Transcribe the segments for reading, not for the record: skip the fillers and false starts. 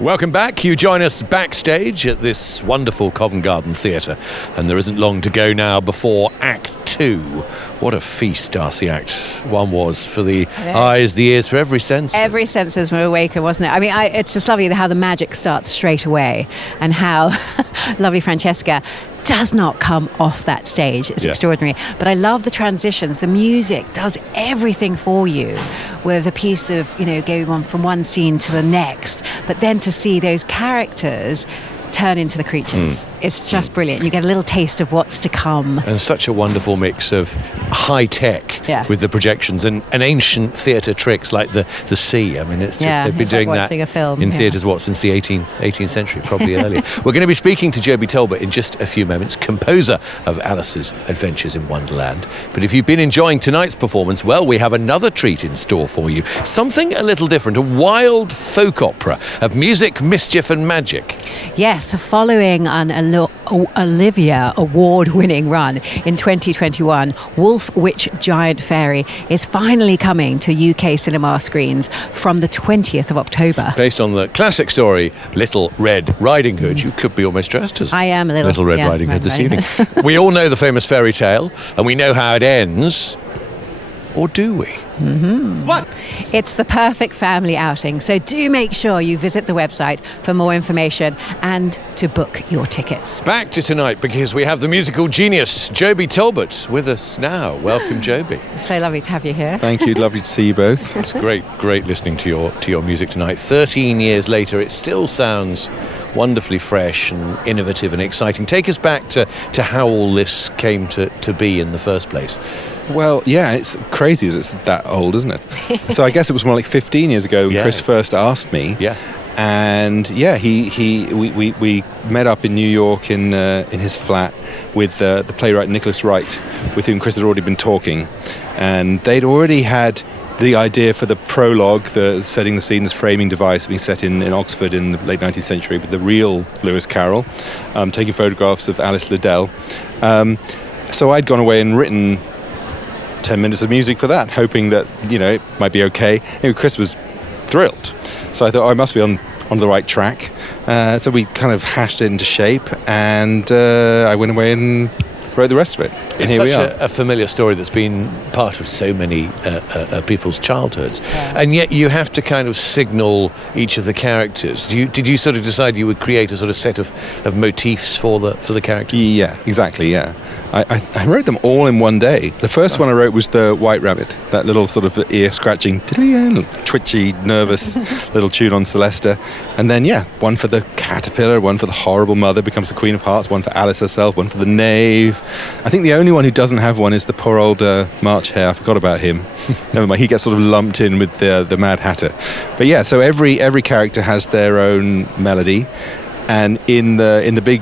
Welcome back. You join us backstage at this wonderful Covent Garden Theatre, and there isn't long to go now before Act 2. What a feast, Darcy, Act 1 was for the eyes, the ears, for every sense. Every senses were awakened, wasn't it? I mean, it's just lovely how the magic starts straight away, and how lovely Francesca does not come off that stage. It's extraordinary. But I love the transitions. The music does everything for you, with a piece of, going on from one scene to the next. But then to see those characters turn into the creatures. It's just brilliant. You get a little taste of what's to come. And such a wonderful mix of high tech with the projections and ancient theatre tricks like the sea. I mean, it's just they've been doing like that a film, in theatres since the 18th century, probably earlier. We're going to be speaking to Joby Talbot in just a few moments, composer of Alice's Adventures in Wonderland. But if you've been enjoying tonight's performance, well, we have another treat in store for you. Something a little different, a wild folk opera of music, mischief and magic. Yes, following an Olivia award-winning run in 2021, Wolf, Witch, Giant Fairy is finally coming to UK cinema screens from the 20th of October. Based on the classic story, Little Red Riding Hood. You could be almost dressed as I am a Little Red Riding Hood this evening. We all know the famous fairy tale, and we know how it ends. Or do we? What? It's the perfect family outing, so do make sure you visit the website for more information and to book your tickets. Back to tonight, because we have the musical genius Joby Talbot with us now. Welcome, Joby. So lovely to have you here. Thank you. Lovely to see you both. It's great listening to your music tonight. 13 years later, it still sounds wonderfully fresh and innovative and exciting. Take us back to how all this came to be in the first place. Well, yeah, it's crazy that it's that old, isn't it? So I guess it was more like 15 years ago when Chris first asked me. Yeah. And we met up in New York in his flat with the playwright Nicholas Wright, with whom Chris had already been talking, and they'd already had the idea for the prologue, the setting the scene, this framing device being set in Oxford in the late 19th century with the real Lewis Carroll, taking photographs of Alice Liddell. So I'd gone away and written 10 minutes of music for that, hoping that, it might be okay. Chris was thrilled. So I thought, I must be on the right track. So we kind of hashed it into shape, and I went away and wrote the rest of it. It's here such a familiar story that's been part of so many people's childhoods. Yeah. And yet you have to kind of signal each of the characters. Did you sort of decide you would create a sort of set of motifs for the characters? Yeah, exactly, yeah. I wrote them all in one day. The first one I wrote was the White Rabbit, that little sort of ear-scratching, twitchy, nervous little tune on Celesta. And then, one for the caterpillar, one for the horrible mother, becomes the Queen of Hearts, one for Alice herself, one for the knave. I think the only one who doesn't have one is the poor old March Hare. I forgot about him. Never mind, he gets sort of lumped in with the Mad Hatter. But so every character has their own melody. And in the big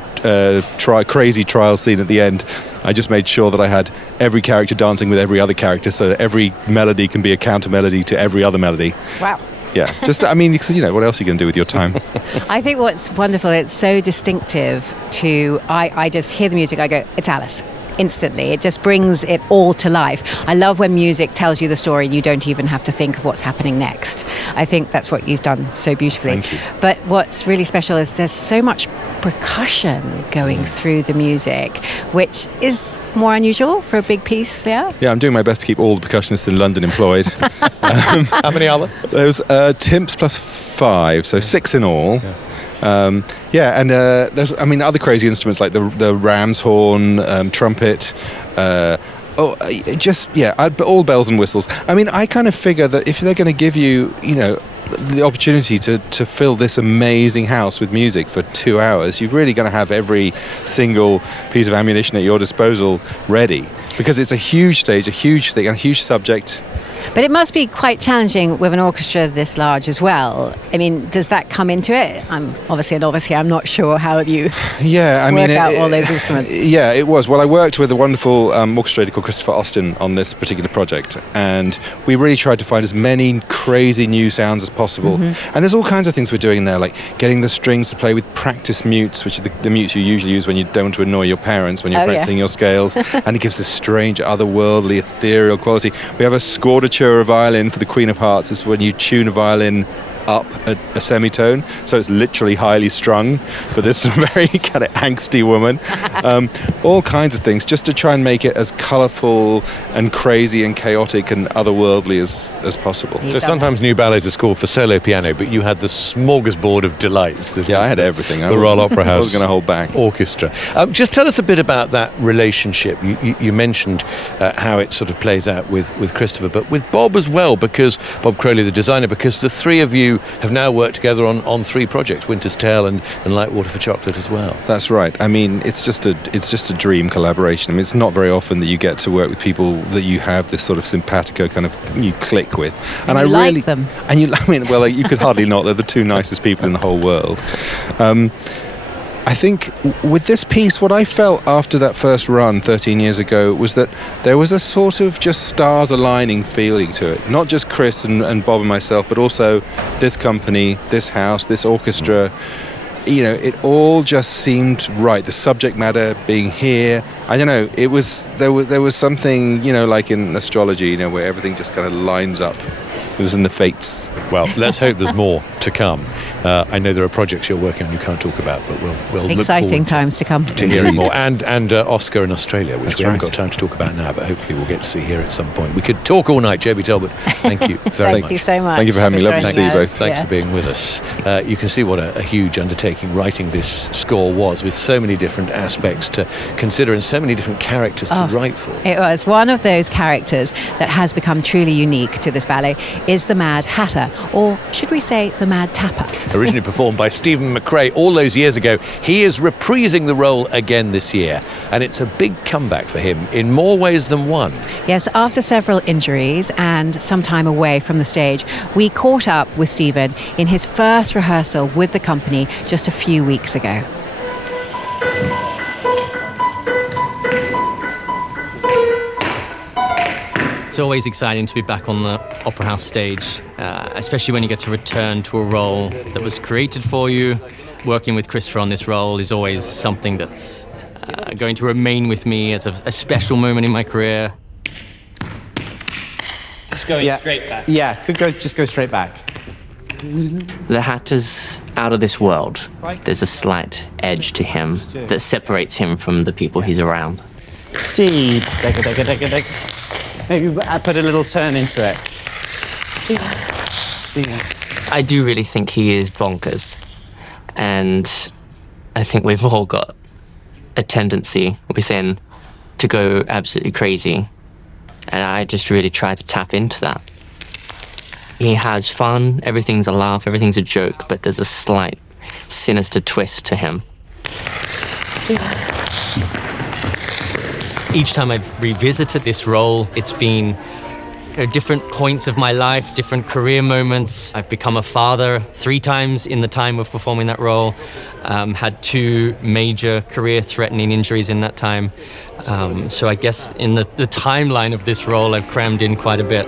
crazy trial scene at the end, I just made sure that I had every character dancing with every other character, so that every melody can be a counter melody to every other melody. Wow. Yeah, because what else are you going to do with your time? I think what's wonderful, it's so distinctive to, I just hear the music, I go, it's Alice. Instantly. It just brings it all to life. I love when music tells you the story and you don't even have to think of what's happening next. I think that's what you've done so beautifully. Thank you. But what's really special is there's so much percussion going through the music, which is more unusual for a big piece there. Yeah, I'm doing my best to keep all the percussionists in London employed. How many are there? There's Timps plus 5, so 6 in all. Yeah. And there's, other crazy instruments like the ram's horn, trumpet, all bells and whistles. I kind of figure that if they're going to give you, the opportunity to fill this amazing house with music for 2 hours, you're really going to have every single piece of ammunition at your disposal ready, because it's a huge stage, a huge thing, a huge subject. But it must be quite challenging with an orchestra this large as well. Does that come into it? I'm obviously a novice here. I'm not sure how you work out all those instruments. Yeah, it was. Well, I worked with a wonderful orchestrator called Christopher Austin on this particular project, and we really tried to find as many crazy new sounds as possible. Mm-hmm. And there's all kinds of things we're doing there, like getting the strings to play with practice mutes, which are the mutes you usually use when you don't want to annoy your parents when you're practicing your scales. And it gives this strange, otherworldly, ethereal quality. We have a scordature violin for the Queen of Hearts. Is when you tune a violin up a semitone, so it's literally highly strung for this very kind of angsty woman. All kinds of things, just to try and make it as colourful and crazy and chaotic and otherworldly as possible. So sometimes new ballets are scored for solo piano, but you had the smorgasbord of delights. Yeah, I had everything. The Royal Opera House I was going to hold back. Orchestra. Just tell us a bit about that relationship. You mentioned how it sort of plays out with Christopher, but with Bob as well, because Bob Crowley, the designer, because the three of you have now worked together on three projects, Winter's Tale and Light Water for Chocolate as well. That's right. I mean, it's just a dream collaboration. I mean, it's not very often that you get to work with people that you have this sort of simpatico kind of you click with. And I really like them. And you could hardly not. They're the two nicest people in the whole world. I think with this piece, what I felt after that first run 13 years ago was that there was a sort of just stars aligning feeling to it. Not just Chris and Bob and myself, but also this company, this house, this orchestra. You know, it all just seemed right. The subject matter being here, I don't know. There was something, you know, like in astrology, you know, where everything just kind of lines up. It was in the fates. Well, let's hope there's more to come. I know there are projects you're working on you can't talk about, but we'll look exciting forward times to come. to hearing more. And Oscar in Australia, which That's we haven't right. got time to talk about now, but hopefully we'll get to see here at some point. We could talk all night, Joby Talbot. Thank you very much. Thank you so much. Thank you for having me. Lovely to joining see you us. both. Thanks for being with us. You can see what a huge undertaking writing this score was, with so many different aspects to consider and so many different characters to write for. It was one of those characters that has become truly unique to this ballet is the Mad Hatter, or should we say the Mad Tapper. Originally performed by Stephen McCrae all those years ago, he is reprising the role again this year, and it's a big comeback for him in more ways than one. Yes, after several injuries and some time away from the stage, we caught up with Stephen in his first rehearsal with the company just a few weeks ago. It's always exciting to be back on the Opera House stage, especially when you get to return to a role that was created for you. Working with Christopher on this role is always something that's going to remain with me as a special moment in my career. Just going straight back. Yeah, just go straight back. The Hatter's out of this world. There's a slight edge to him that separates him from the people he's around. Deep. Maybe I put a little turn into it. I do really think he is bonkers. And I think we've all got a tendency within to go absolutely crazy. And I just really try to tap into that. He has fun, everything's a laugh, everything's a joke, but there's a slight sinister twist to him. Each time I've revisited this role, it's been different points of my life, different career moments. I've become a father 3 times in the time of performing that role. Had 2 major career-threatening injuries in that time. So I guess in the timeline of this role, I've crammed in quite a bit.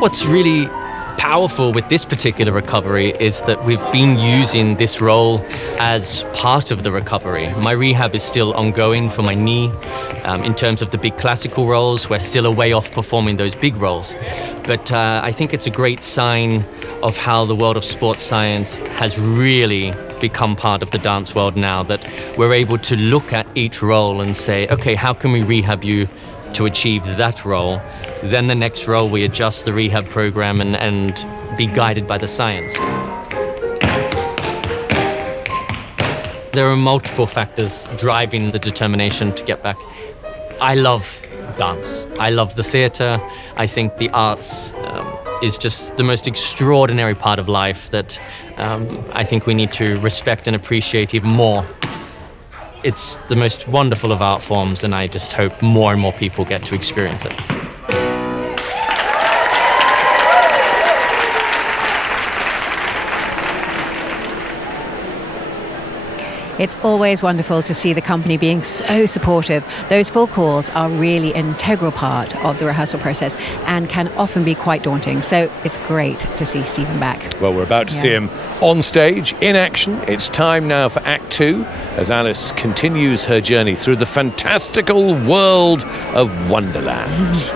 What's really powerful with this particular recovery is that we've been using this role as part of the recovery. My rehab is still ongoing for my knee. In terms of the big classical roles, we're still a way off performing those big roles. But I think it's a great sign of how the world of sports science has really become part of the dance world now, that we're able to look at each role and say, okay, how can we rehab you to achieve that role? Then the next role, we adjust the rehab program and be guided by the science. There are multiple factors driving the determination to get back. I love dance. I love the theatre. I think the arts is just the most extraordinary part of life that I think we need to respect and appreciate even more. It's the most wonderful of art forms, and I just hope more and more people get to experience it. It's always wonderful to see the company being so supportive. Those full calls are really an integral part of the rehearsal process and can often be quite daunting. So it's great to see Stephen back. Well, we're about to see him on stage, in action. It's time now for Act 2, as Alice continues her journey through the fantastical world of Wonderland.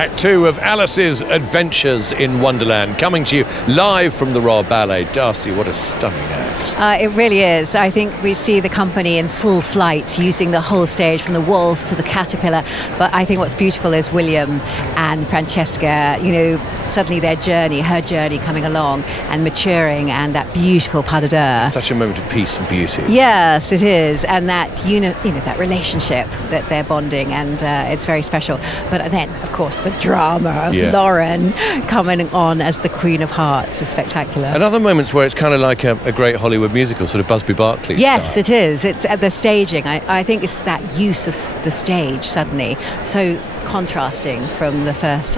Act 2 of Alice's Adventures in Wonderland, coming to you live from the Royal Ballet. Darcy, what a stunning act. It really is. I think we see the company in full flight, using the whole stage from the waltz to the caterpillar. But I think what's beautiful is William and Francesca, suddenly her journey coming along and maturing, and that beautiful pas de deux. Such a moment of peace and beauty. Yes, it is. And that, that relationship that they're bonding, and it's very special. But then, of course, the drama of Lauren coming on as the Queen of Hearts is spectacular. And other moments where it's kind of like a great Hollywood musical, sort of Busby Berkeley Yes, style. it is. It's at the staging. I think it's that use of the stage suddenly, so contrasting from the first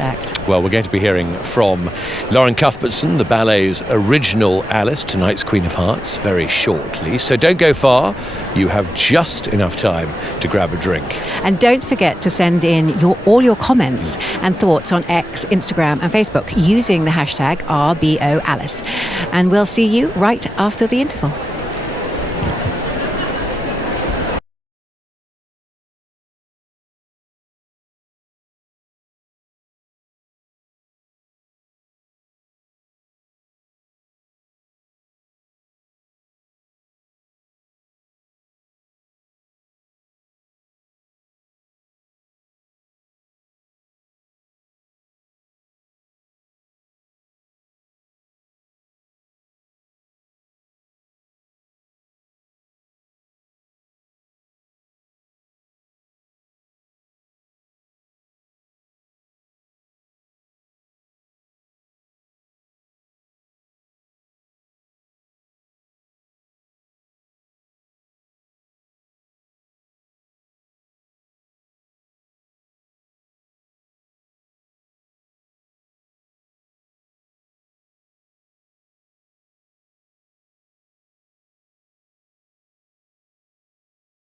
act. Well, we're going to be hearing from Lauren Cuthbertson, the ballet's original Alice, tonight's Queen of Hearts, very shortly. So don't go far. You have just enough time to grab a drink. And don't forget to send in all your comments and thoughts on X, Instagram and Facebook using the hashtag RBOAlice. And we'll see you right after the interval.